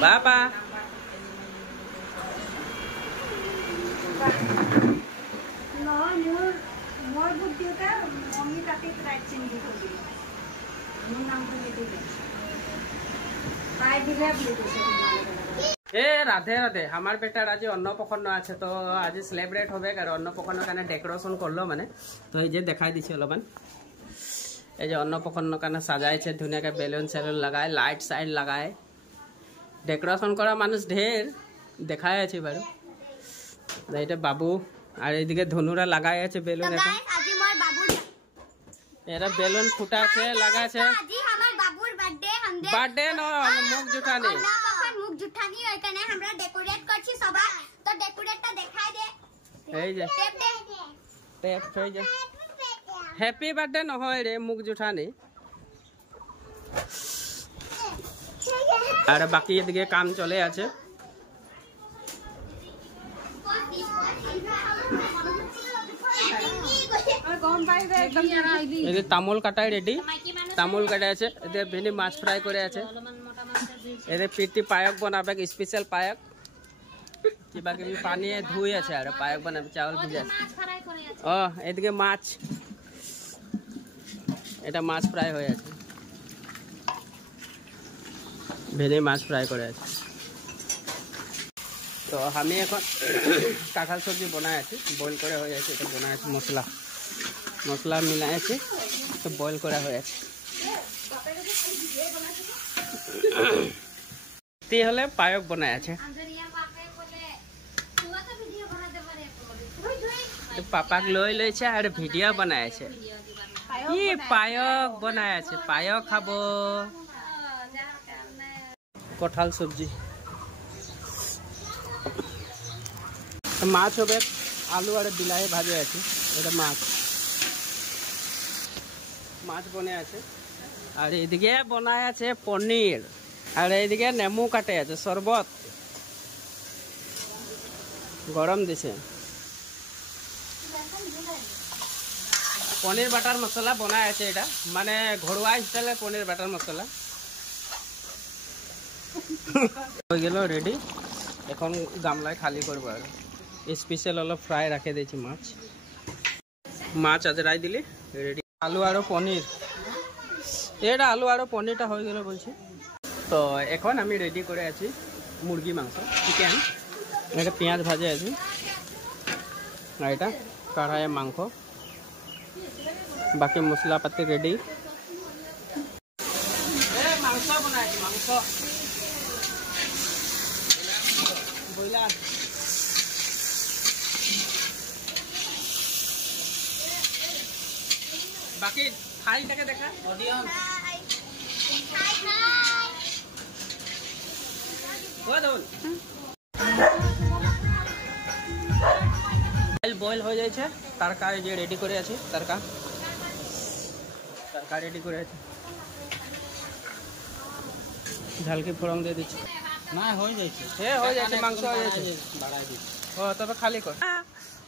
Papa. Radhe Radhe আমার better আজ অন্নপ্রসন্ন আছে তো আজ সেলিব্রেট হবে আর অন্নপ্রসন্ন কারণে ডেকোরেশন করলো মানে তো এই যে দেখাই দিছি অলপমান এই যে অন্নপ্রসন্ন কারণে সাজাইছে ধুনিয়াকে বেলুন সেলুন লাগায় লাইট সাইট লাগায় ডেকোরেশন করা মানুষ ঢের দেখাই আছে বারো এটা বাবু আর এইদিকে ধনুরা লাগাই আছে বেলুন এখন এরা বেলুন ফুটাছে লাগাছে বার্থডে ন মুখ জুঠানি মুখ জুঠানি এখানে আমরা ডেকোরেট করছি সবাই তো ডেকোরেটটা দেখাই দে এই যে টেপ হই যে হ্যাপি বার্থডে নহয় রে মুখ জুঠানি আর বাকি এদিকে কাম চলে আছে তামুল কাটাই রেডি তামুল কাটাই আছে এদের ভেন্ডি মাছ ফ্রাই করে আছে এদের পিটি পায়ক বনাবে স্পেশাল পায়ক কিবা কিবি পানি ধুই আছে আর পায়ক বানাবে চাউল ভিজে ও এদিকে মাছ এটা মাছ ফ্রাই হয়ে আছে ভেন্ডি মাছ ফ্রাই করে আছে তো আমি এখন কাঁঠাল সবজি বনাই আছি বয়েল করে হয়ে আছে এটা বনাই আছে মশলা মশলা মিলাই আছে তো বয়েল করা হয়ে আছে তে হলে পায়ক বনাই আছে পাপাক লই লইছে আর ভিডিও বানাই আছে কি পায়ক বানাই আছে পায়ক খাবো কঁঠাল সবজি মাছ হবে আলু আর বিলাহি ভাজে আছে এটা মাছ মাছ বনে আছে আর এদিকে বনায় আছে পনির আর এইদিকে নেমু কাটে আছে শরবত গরম দিছে পনির বাটার মশলা বনায় আছে এটা মানে ঘরোয়া স্টাইলের পনির বাটার মশলা হয়ে গেল রেডি এখন গামলায় খালি করবো আর স্পেশাল হলো ফ্রাই রাখে দিয়েছি মাছ মাছ আজরাই দিলে রেডি আলু আর পনির এটা আলু আর পনিরটা হয়ে গেল বলছি তো এখন আমি রেডি করে আছি মুরগি মাংস চিকেন এটা পেঁয়াজ ভাজে আছে আর এটা কড়াইয়ে মাংস বাকি মশলাপাতি রেডি মাংস বানাইছি মাংস বইলার বাকি থালিটাকে দেখা অডিয়েন্স বয়েল হয়ে যাচ্ছে তরকা যে রেডি করে আছে তরকা রেডি করে আছে ঝালকে ফোড়ন দিয়ে দিচ্ছি না হয়ে যাচ্ছে হয়ে যাচ্ছে মাংস হয়ে যাচ্ছে বাড়াই দিচ্ছি ও তবে খালি কর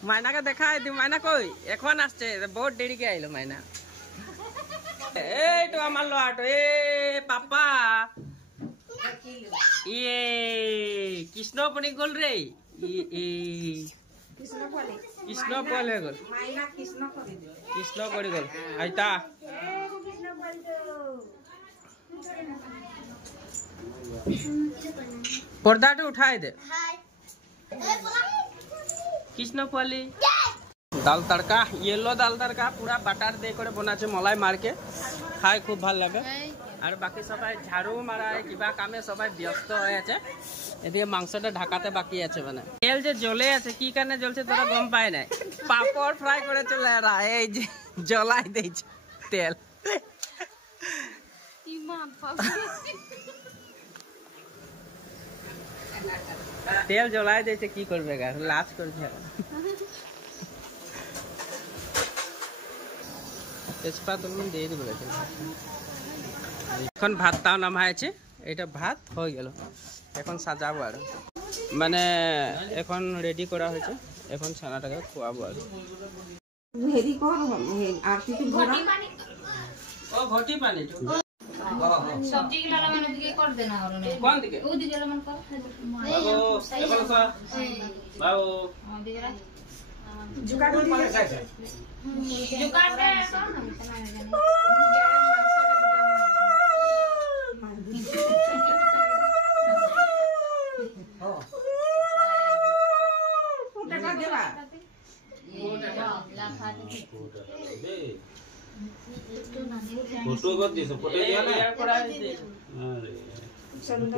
মাইনাকে দেখাই দি মাইনা কই এখন আসছে বহুত দেরিকে আইলো মাইনা এই তো আমার লটো এ পাপা ইয়ে কৃষ্ণ পনি গল রে কৃষ্ণ পল হয়ে গল কৃষ্ণ পড়ি গল আইতা पर्दाटा उठाए दे कृष्ण पाली दाल तड़का येलो दाल तड़का पूरा बाटार दे करे बनाছে मलाई मार के खाय खूब ভাল লাগে আর বাকি সবাই ঝাড়ু মারায় কিবা কামে সবাই ব্যস্ত হয়ে আছে এদিকে মাংসটা ঢাকাতে বাকি আছে মানে তেল যে জ্বলে আছে কি কারণে জ্বলছে তোরা গম পায় না পাপড় ফ্রাই করে চলে রা এই যে জ্বলাই দেইছে তেল ইমান তেল জ্বলাই দিয়েছে কি করবে গা লাজ করছে তেজপাত দিয়ে দিব এখন ভাতটাও নামাইছে এটা ভাত হয়ে গেল এখন সাজাবো আর মানে এখন রেডি করা হয়েছে এখন ছানাটাকে খোয়াবো আর घटी पानी सब्जी के लाला मन दिके कर देना और ने कौन दिके ओ दिके लाला मन कर बाबू एबल सा बाबू हां दिके जुगाड़ हो पाले से जुगाड़ रे हां फोटो का देवा फोटो कर दिस फोटो दिया ना अरे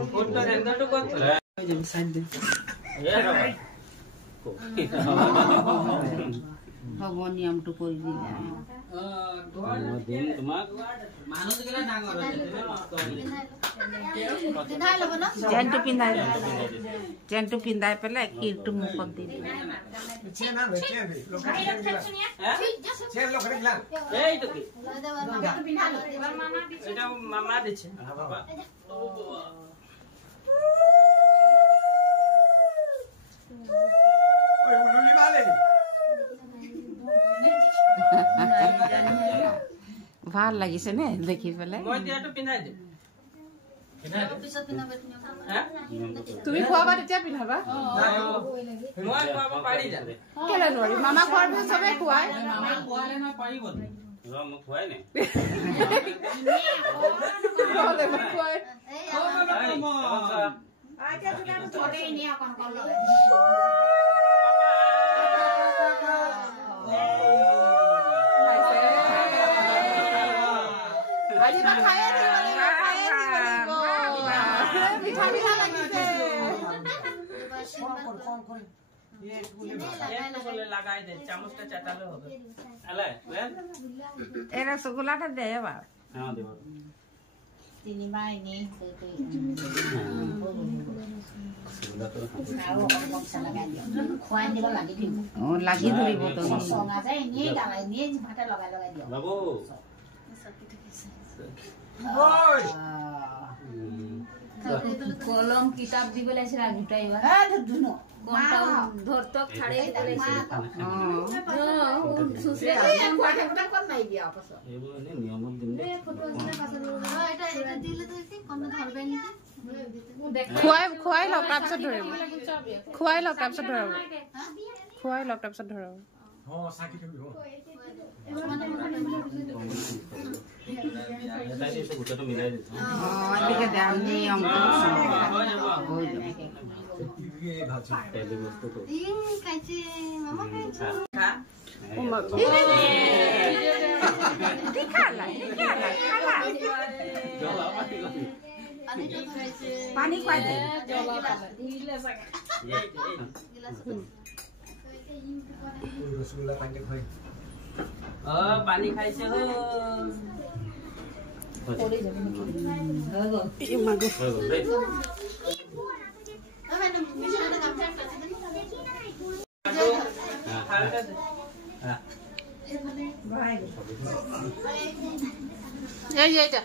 फोटो रेंदा तो कर जब साइड दे ये भगवान नियम तो कर दिला दिन तुम्हार मानुस केला डांगर पिंधाय लब ना जेंटू पिंधाय पहले कीटू मुख दी छे ना छे भी लोग छे लोग ला এই তো কি पिंधा लो मामा এটা মামা দিছে হ্যাঁ বাবা ओए उलुली वाले ভাল লাগিছে নে দেখি পেলে মই দিয়াটো পিন্ধাই দে पिছত पिना बैठने হ্যাঁ তুমি খোৱাবা তেতিয়া পিন্ধাবা মই বাবা পাৰি যা কেলে নৰি মামা খোৱাৰ পিছত চবে খুৱাই মামা কোৱালে না পাৰিব रो मुख हुआ ने নহলে খুৱাই आके जुगाड़ छोड़े नहीं अपन कर लो আজি বা খায়ে মিঠা মিঠা লাগিছে कौन ये बोले लगाई दे চামচটা চাটালে হবে अले वे এই রসগোল্লাটা দে বা हां दे तीन बाई नहीं तो सुविधा तो आओ कम सा लगा दियो खोआ दिबो लागि दियो ও লাগি ধরিব তো सोंगा जाय नहीं डाला नहीं भाटा लगा लगा दियो बाबू ओए कलम किताब दी बोले से गुटाइबा हां दुनो कोनटा धरतो खाड़े बोले से हां सुसरे कोटा कोटा कोन नहीं दिया आपस ये वो ने नियम दिन दे हां এটা দিলে তো কি কোন ধরবে নি খুৱাই লওক তাৰপিছত ধৰিব খুৱাই লওক তাৰপিছত ধৰিব খুৱাই লওক তাৰপিছত ধৰিব हां साकी कमी हो এটা দিয়ে সব গুটা তো মিলাই দে এদিকে দাম নিয়ম ये भाजी पहले वस्तु तो কাইছে মামা কাইছে খালা পানী খুৱাই দে रसगुल्ला पानी खाई पानी खाइছে हो এই মাগো এইটা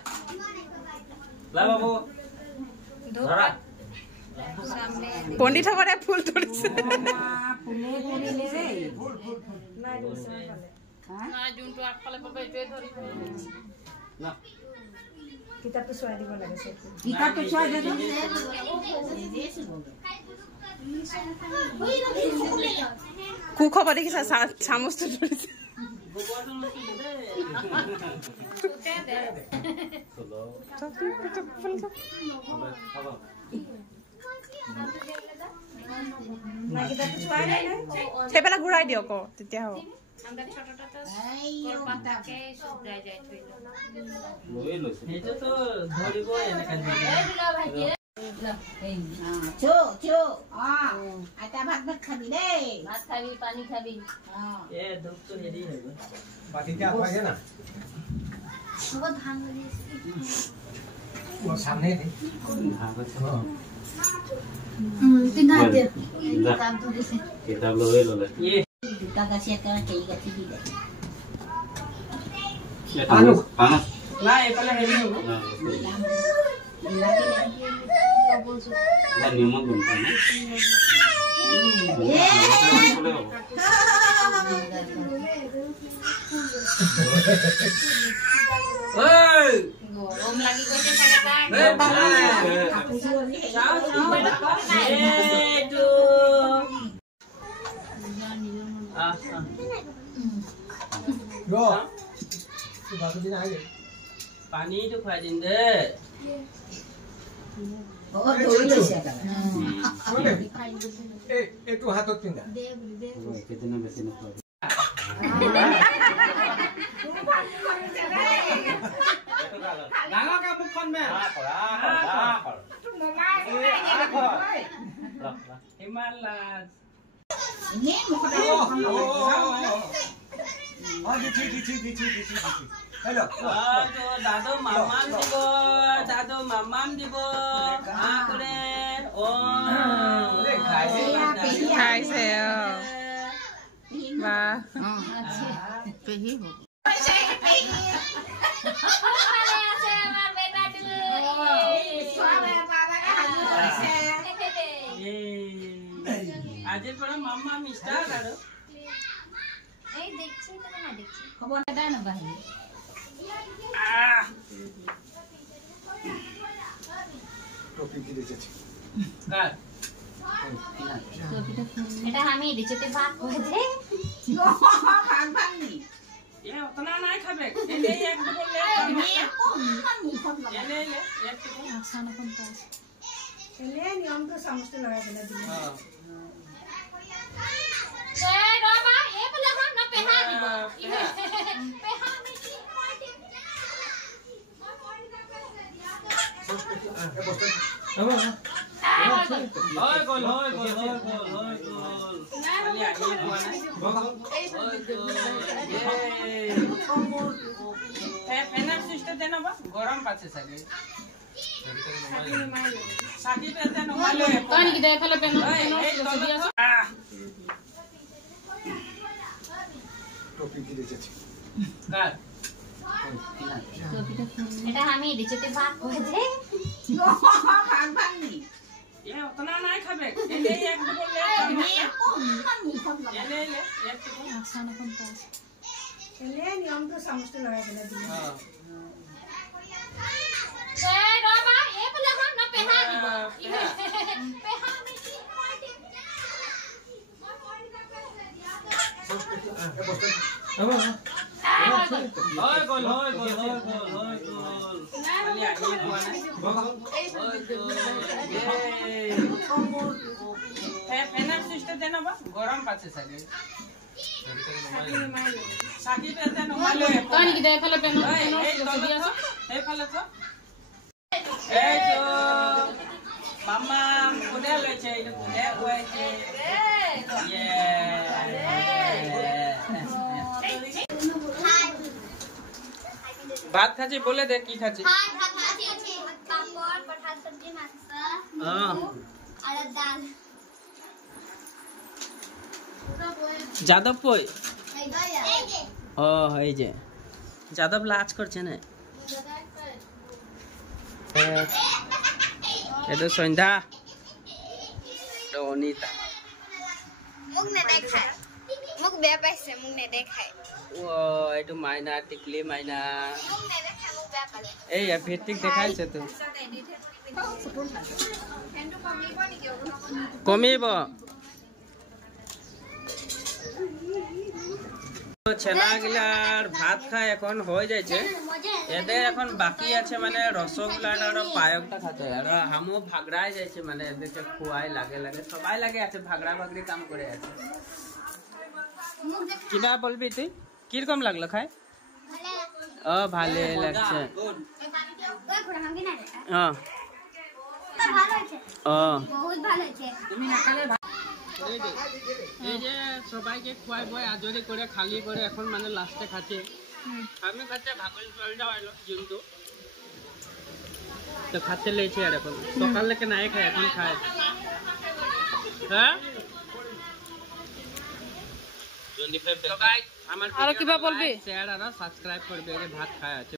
ला बाबू धरा পণ্ডিত হবৰে ফুল ধৰিছে ফুলে ধৰিলে ৰে फूल फूल फूल না যোনটো আগফালে পাবে এইটোৱে ধৰি ना কিতাপটো চোৱাই দিব লাগে কিতাপটো চোৱাই দে কু খবৰ দেখিছা চামুচটো ধৰিছে चलो সেইফালে ঘূৰাই দিয়ক তেতিয়া হ'ব लोए लो से এটা তো ধরিব এনেকা চো চো আটা ভাত ভাত খাবি রে ভাত খাবি পানি খাবি এ দুধ তো হেরি হবে बाकी क्या खाएंगे ना সব ধান वो सामने थे हां बस পিনা দে जा কাম তো দিছে किताब लोए लो ले ये দুটা গাছি একটা কেই গাছি দি দে आलू पाना না এফালে হেরি হবো ना লাগি লাগি বলছো ना नियम दिन ना ওই পানী তো খুৱাই দিম দে এইটো হাতত পিন্ধা একেদিনা বেছি নোখোৱা ডাঙৰ কাপোৰখন মে ইমান লাজ দাদু মামাম দিব খাইছে বা পেহী আজিৰ পৰা মামাম ষ্টাৰ্ট আৰু খবৰ এটাই নাপাহিলে এটা আমি দিছতে ভাত কই দে এ অতনা নাই খাবে এনে এক দুবল লে এনে লে এক দুবল আসান কোন পাস এলে নিয়মটো সমস্ত লগাই পেলাই দিলে এ ৰবা এ বলে হাম না পেহা দিব পেহা মিটি মই দিম হয় গল খালি আহি পোৱা নাই ফেনার সুইচটা দেন বা গরম পাচ্ছে সাগে সাকি পেতে নমালে তনি কি দেখালে পেন টপি কি দিয়েছে কার এটা আমি দিছতে ভাত কই দে এ অতনা নাই খাবে এনে এক দুবল লে এনে লে এক দুবল আসান কোন পাস এলে নিয়মটো সমস্ত লগাই পেলাই দিলে এ ৰবা এ বলে হাম না পেহা দিব পেহা মিটি মই দিম হয় গল খালি আহি পোৱা নাই ফেনার সুইচটা দেন বা গরম পাচ্ছে সাগে সাকি পেতে নমালে তনি কি দেখালে পেন এই ফালে তো এই তো মামা কোনে লইছে এটা কোনে কইছে ভাত খাচ্ছি বলে দে কি খাচ্ছি पापड़ पठार सब्जी नाश्ता और दाल যাদব কই এই ও এই যে যাদব লাজ করছে না এটা সন্ধ্যা অনিতা মুখ নে দেখায় মুখ বেয়া পাইছে মুখ নে দেখায় ও এইটো মাইনা টিকলি মাইনা মুখ নে দেখায় মুখ বেয়া পালে এই ভিত্তিক দেখাইছে তো কমিব ছেলা গিলার ভাত খায় এখন হয়ে যাইছে এদের এখন বাকি আছে মানে রসগোল্লা আর পায়কটা খাতে আর হামু ভাগড়ায় যাইছে মানে এদেরকে খুয়াই লাগে সবাই লাগে আছে ভাগড়া ভাগড়ি কাম করে আছে কিবা বলবি তুই কিরকম লাগলো খায় ও ভালো লাগছে ওই ঘোড়া হাঙ্গি না ভালো আছে বহুত ভালো আছে তুমি না খালে এই যে সবাইকে খুয়াই বই আজরি করে খালি করে এখন মানে লাস্টে খাচ্ছে আমি খাচ্ছে ভাগল চলটা হইলো কিন্তু তো খাচ্ছে লেছে আর এখন সকাল থেকে নাই খায় এখন খায় হ্যাঁ সবাই আমার আর কিবা বলবি শেয়ার আর সাবস্ক্রাইব করবে ভাত খায় আছে।